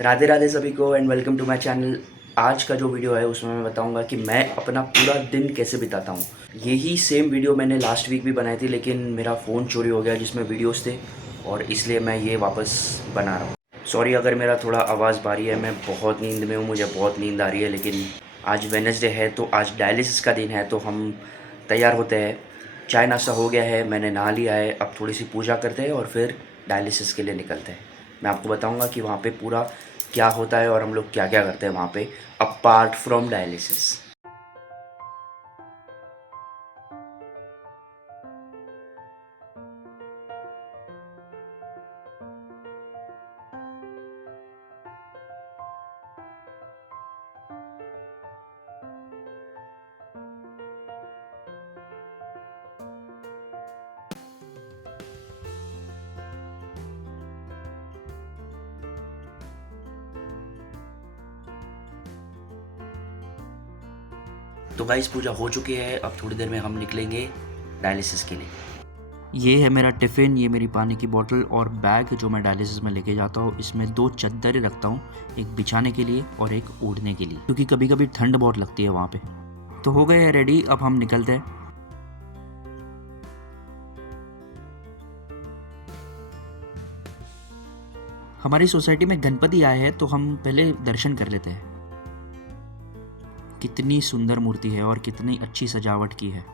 राधे राधे सभी को and welcome to my channel. आज का जो वीडियो है उसमें मैं बताऊंगा कि मैं अपना पूरा दिन कैसे बिताता हूँ। यही सेम वीडियो मैंने लास्ट वीक भी बनाई थी, लेकिन मेरा फ़ोन चोरी हो गया जिसमें वीडियोस थे, और इसलिए मैं ये वापस बना रहा हूँ। सॉरी अगर मेरा थोड़ा आवाज़ भारी है, मैं बहुत नींद में हूँ, मुझे बहुत नींद आ रही है। लेकिन आज वेडनेसडे है तो आज डायलिसिस का दिन है, तो हम तैयार होते हैं। चाय नाश्ता हो गया है, मैंने नहा लिया है, अब थोड़ी सी पूजा करते हैं और फिर डायलिसिस के लिए निकलते हैं। मैं आपको बताऊंगा कि वहाँ पे पूरा क्या होता है और हम लोग क्या क्या करते हैं वहाँ पे अपार्ट फ्रॉम डायलिसिस। तो गाइस पूजा हो चुकी है, अब थोड़ी देर में हम निकलेंगे डायलिसिस के लिए। ये है मेरा टिफ़िन, ये मेरी पानी की बोतल और बैग जो मैं डायलिसिस में लेके जाता हूँ। इसमें 2 चद्दरें रखता हूँ, एक बिछाने के लिए और एक ओढ़ने के लिए, क्योंकि कभी कभी ठंड बहुत लगती है वहाँ पे। तो हो गए हैं रेडी, अब हम निकलते हैं। हमारी सोसाइटी में गणपति आए हैं तो हम पहले दर्शन कर लेते हैं। कितनी सुंदर मूर्ति है और कितनी अच्छी सजावट की है।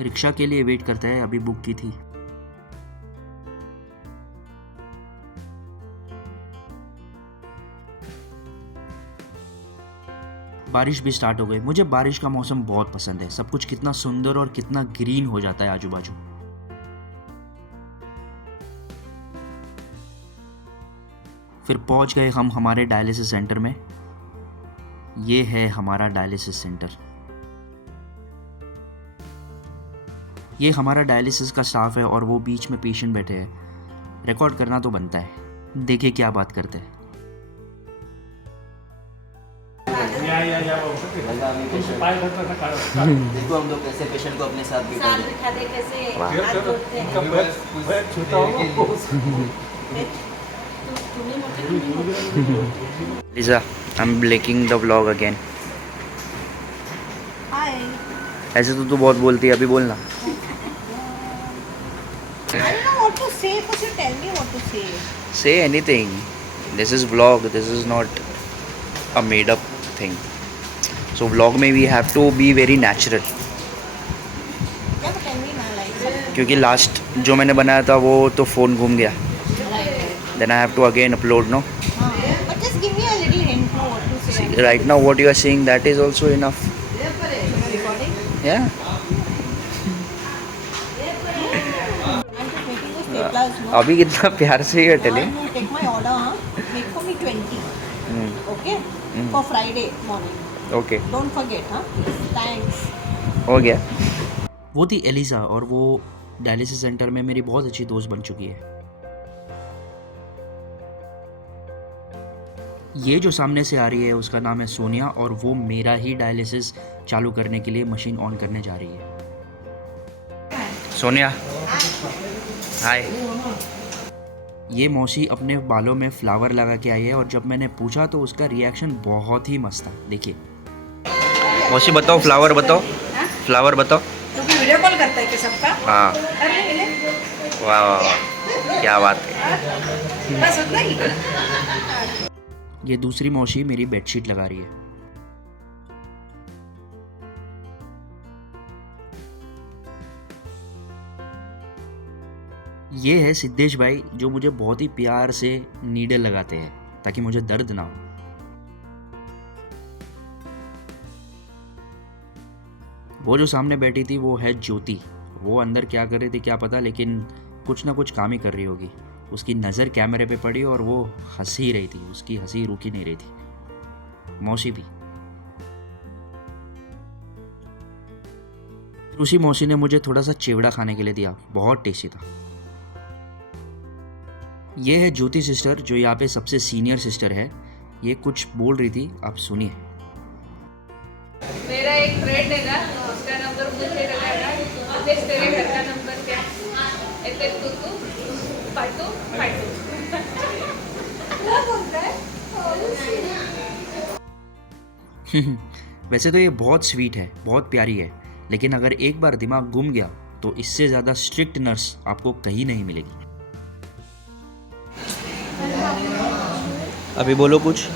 रिक्शा के लिए वेट करते हैं, अभी बुक की थी। बारिश भी स्टार्ट हो गई। मुझे बारिश का मौसम बहुत पसंद है, सब कुछ कितना सुंदर और कितना ग्रीन हो जाता है आजू बाजू। फिर पहुंच गए हम हमारे डायलिसिस सेंटर में। ये है हमारा डायलिसिस सेंटर। ये हमारा डायलिसिस का स्टाफ है और वो बीच में पेशेंट बैठे हैं। रिकॉर्ड करना तो बनता है। देखिए क्या बात करते हैं। देखो हम लोग कैसे पेशेंट को अपने साथ बिठा दे कैसे हाथ जोड़ते हैं। Lisa, I'm breaking the vlog again. हाय ऐसे तो तू बहुत बोलती है, अभी बोलना। I don't know what to say, but you tell me what to say. Say anything. This is vlog. This is not a made up thing. So vlog में we have to be very natural. Yeah, but tell me now, like. क्योंकि last जो मैंने बनाया था वो तो phone घूम गया। Then I have to again upload, no? But just give me a little hint now what to say. See, right now what you are saying, that is also enough. Recording? Yeah. I'm just making the staplers, no? अभी कितना प्यार से ये Now टेली। I'm going to take my order, huh? Make for me 20. Okay? For Friday morning. Okay, Don't forget, huh? Thanks. हो गया। वो थी एलिसा और वो डायलिसिस सेंटर में मेरी बहुत अच्छी दोस्त बन चुकी है। ये जो सामने से आ रही है उसका नाम है सोनिया, और वो मेरा ही डायलिसिस चालू करने के लिए मशीन ऑन करने जा रही है। सोनिया हाय। ये मौसी अपने बालों में फ्लावर लगा के आई है, और जब मैंने पूछा तो उसका रिएक्शन बहुत ही मस्त था। देखिए मौसी, बताओ फ्लावर बताओ। फ्लावर बताओ। तो वीडियो कॉल करता है कि सबका? हाँ, अरे वाह वाह वाह, क्या बात है। बस उतना ही। ये दूसरी मौसी मेरी बेडशीट लगा रही है। ये है सिद्धेश भाई, जो मुझे बहुत ही प्यार से नीडल लगाते हैं ताकि मुझे दर्द ना हो। वो जो सामने बैठी थी वो है ज्योति। वो अंदर क्या कर रही थी क्या पता, लेकिन कुछ ना कुछ काम ही कर रही होगी। उसकी नज़र कैमरे पे पड़ी और वो हंस ही रही थी, उसकी हंसी रुक ही नहीं रही थी। मौसी भी। उसी मौसी ने मुझे थोड़ा सा चिवड़ा खाने के लिए दिया, बहुत टेस्टी था। ये है ज्योति सिस्टर, जो यहाँ पे सबसे सीनियर सिस्टर है। ये कुछ बोल रही थी, आप सुनिए। मेरा एक फ्रेंड है ना, उसका नंबर मुझे लगाना, मुझे तेरे घर का नंबर क्या? ऐसे तू फाटू फाटू वैसे तो ये बहुत स्वीट है, बहुत प्यारी है, लेकिन अगर एक बार दिमाग गुम गया तो इससे ज़्यादा स्ट्रिक्ट नर्स आपको कहीं नहीं मिलेगी। अभी बोलो कुछ।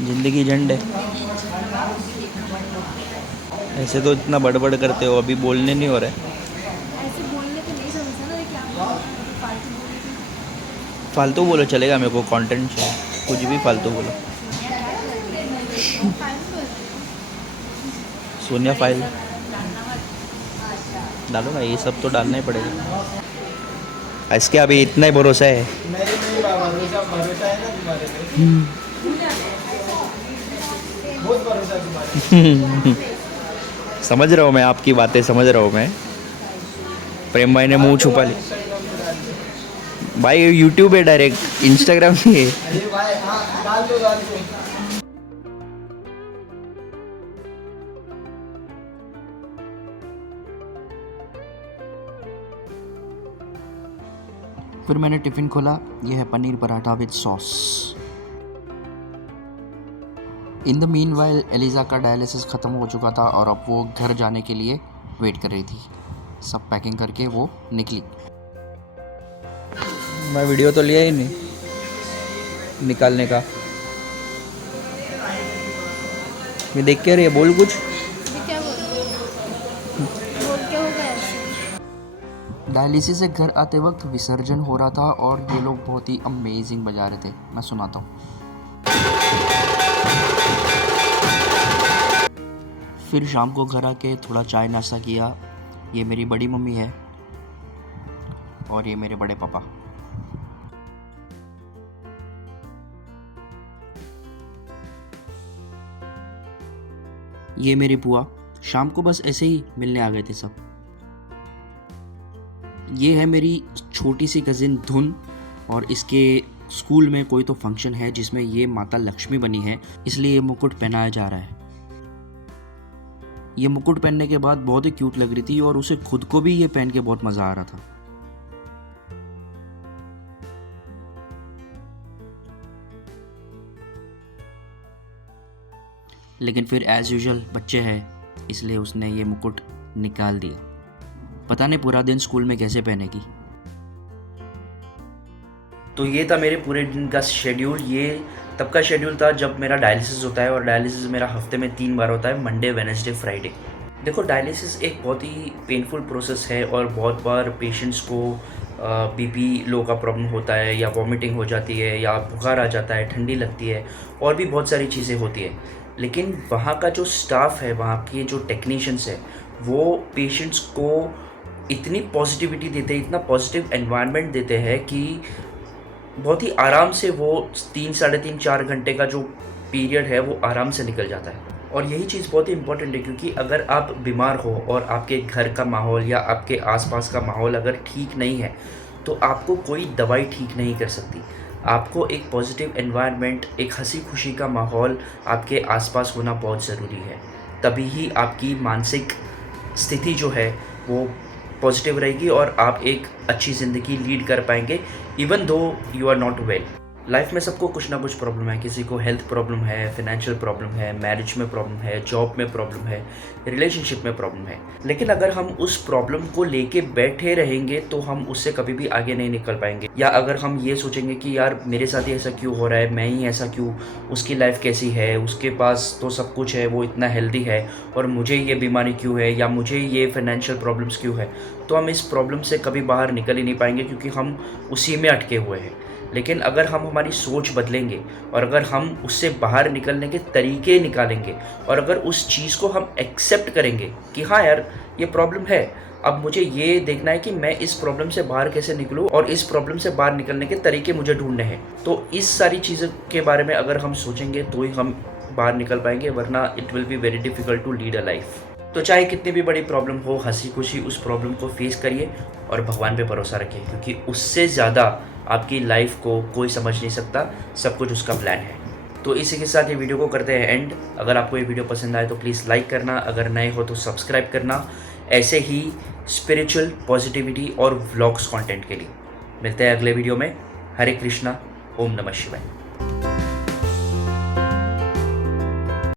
जिंदगी झंड है। ऐसे तो इतना बड़बड़ करते हो, अभी बोलने नहीं हो रहा है। ऐसे बोलने तो नहीं समझता ना, क्या फालतू बोलने की। फालतू बोलो चलेगा, मेरे को कंटेंट चाहिए, कुछ भी फालतू बोलो। सोनिया फाइल डालो ना, ये सब तो डालना ही पड़ेगा। इसके अभी इतना ही भरोसा है। भरोसा है ना तुम्हारे पे, बहुत भरोसा है तुम्हारे। समझ रहा हूँ मैं, आपकी बातें समझ रहा हूँ मैं। प्रेम भाई ने मुंह छुपा लिया। भाई यूट्यूब है डायरेक्ट, इंस्टाग्राम नहीं है। अरे भाई हाँ, डाल दो डाल दो। फिर मैंने टिफ़िन खोला, ये है paneer paratha with sauce. In the mean while Eliza का डायलिसिस ख़त्म हो चुका था और अब वो घर जाने के लिए वेट कर रही थी। सब पैकिंग करके वो निकली। मैं वीडियो तो लिया ही नहीं निकालने का। मैं देख के रही है, बोल कुछ। क्या बोल क्या हो गया ऐसे? डायलिसिस से घर आते वक्त विसर्जन हो रहा था और ये लोग बहुत ही अमेजिंग बजा रहे थे। मैं सुनाता हूँ। फिर शाम को घर आके थोड़ा चाय नाश्ता किया। ये मेरी बड़ी मम्मी है और ये मेरे बड़े पापा। ये मेरी बुआ। शाम को बस ऐसे ही मिलने आ गए थे सब। ये है मेरी छोटी सी कज़िन धुन और इसके स्कूल में कोई तो फंक्शन है जिसमें ये माता लक्ष्मी बनी है, इसलिए ये मुकुट पहनाया जा रहा है। ये मुकुट पहनने के बाद बहुत ही क्यूट लग रही थी और उसे खुद को भी ये पहन के बहुत मज़ा आ रहा था। लेकिन फिर एज यूजुअल बच्चे हैं, इसलिए उसने ये मुकुट निकाल दिया। पता नहीं पूरा दिन स्कूल में कैसे पहनेगी। तो ये था मेरे पूरे दिन का शेड्यूल। ये तब का शेड्यूल था जब मेरा डायलिसिस होता है और डायलिसिस मेरा हफ्ते में 3 बार होता है, मंडे, वेडनेसडे, फ्राइडे। देखो डायलिसिस एक बहुत ही पेनफुल प्रोसेस है और बहुत बार पेशेंट्स को बीपी लो का प्रॉब्लम होता है या वॉमिटिंग हो जाती है या बुखार आ जाता है, ठंडी लगती है और भी बहुत सारी चीज़ें होती है। लेकिन वहाँ का जो स्टाफ है, वहाँ के जो टेक्नीशियंस है, वो पेशेंट्स को इतनी पॉजिटिविटी देते हैं, इतना पॉजिटिव एनवायरनमेंट देते हैं कि बहुत ही आराम से वो 3, साढ़े 3, 4 घंटे का जो पीरियड है वो आराम से निकल जाता है। और यही चीज़ बहुत ही इंपॉर्टेंट है, क्योंकि अगर आप बीमार हो और आपके घर का माहौल या आपके आसपास का माहौल अगर ठीक नहीं है तो आपको कोई दवाई ठीक नहीं कर सकती। आपको एक पॉजिटिव एनवायरनमेंट, एक हंसी खुशी का माहौल आपके आसपास होना बहुत ज़रूरी है। तभी ही आपकी मानसिक स्थिति जो है वो पॉजिटिव रहेगी और आप एक अच्छी ज़िंदगी लीड कर पाएंगे, even though you are not well. Life में सबको कुछ ना कुछ प्रॉब्लम है। किसी को हेल्थ प्रॉब्लम है, फाइनेंशियल प्रॉब्लम है, मैरिज में प्रॉब्लम है, जॉब में प्रॉब्लम है, रिलेशनशिप में प्रॉब्लम है। लेकिन अगर हम उस प्रॉब्लम को लेके बैठे रहेंगे तो हम उससे कभी भी आगे नहीं निकल पाएंगे। या अगर हम ये सोचेंगे कि यार मेरे साथ ही ऐसा क्यों हो रहा है, मैं ही ऐसा क्यों, उसकी लाइफ कैसी है, उसके पास तो सब कुछ है, वो इतना हेल्दी है और मुझे ये बीमारी क्यों है या मुझे ये फाइनेंशियल प्रॉब्लम्स क्यों है, तो हम इस प्रॉब्लम से कभी बाहर निकल ही नहीं पाएंगे, क्योंकि हम उसी में अटके हुए हैं। लेकिन अगर हम हमारी सोच बदलेंगे और अगर हम उससे बाहर निकलने के तरीके निकालेंगे और अगर उस चीज़ को हम एक्सेप्ट करेंगे कि हाँ यार ये प्रॉब्लम है, अब मुझे ये देखना है कि मैं इस प्रॉब्लम से बाहर कैसे निकलूँ और इस प्रॉब्लम से बाहर निकलने के तरीके मुझे ढूंढने हैं, तो इस सारी चीज़ों के बारे में अगर हम सोचेंगे तो ही हम बाहर निकल पाएंगे, वरना it will be very difficult to lead a life. तो चाहे कितनी भी बड़ी प्रॉब्लम हो, हंसी खुशी उस प्रॉब्लम को फेस करिए और भगवान पे भरोसा रखिए, क्योंकि उससे ज़्यादा आपकी लाइफ को कोई समझ नहीं सकता, सब कुछ उसका प्लान है। तो इसी के साथ ये वीडियो को करते हैं एंड। अगर आपको ये वीडियो पसंद आए तो प्लीज़ लाइक करना, अगर नए हो तो सब्सक्राइब करना, ऐसे ही स्पिरिचुअल पॉजिटिविटी और व्लॉग्स कंटेंट के लिए। मिलते हैं अगले वीडियो में। हरे कृष्णा, ओम नमः शिवाय।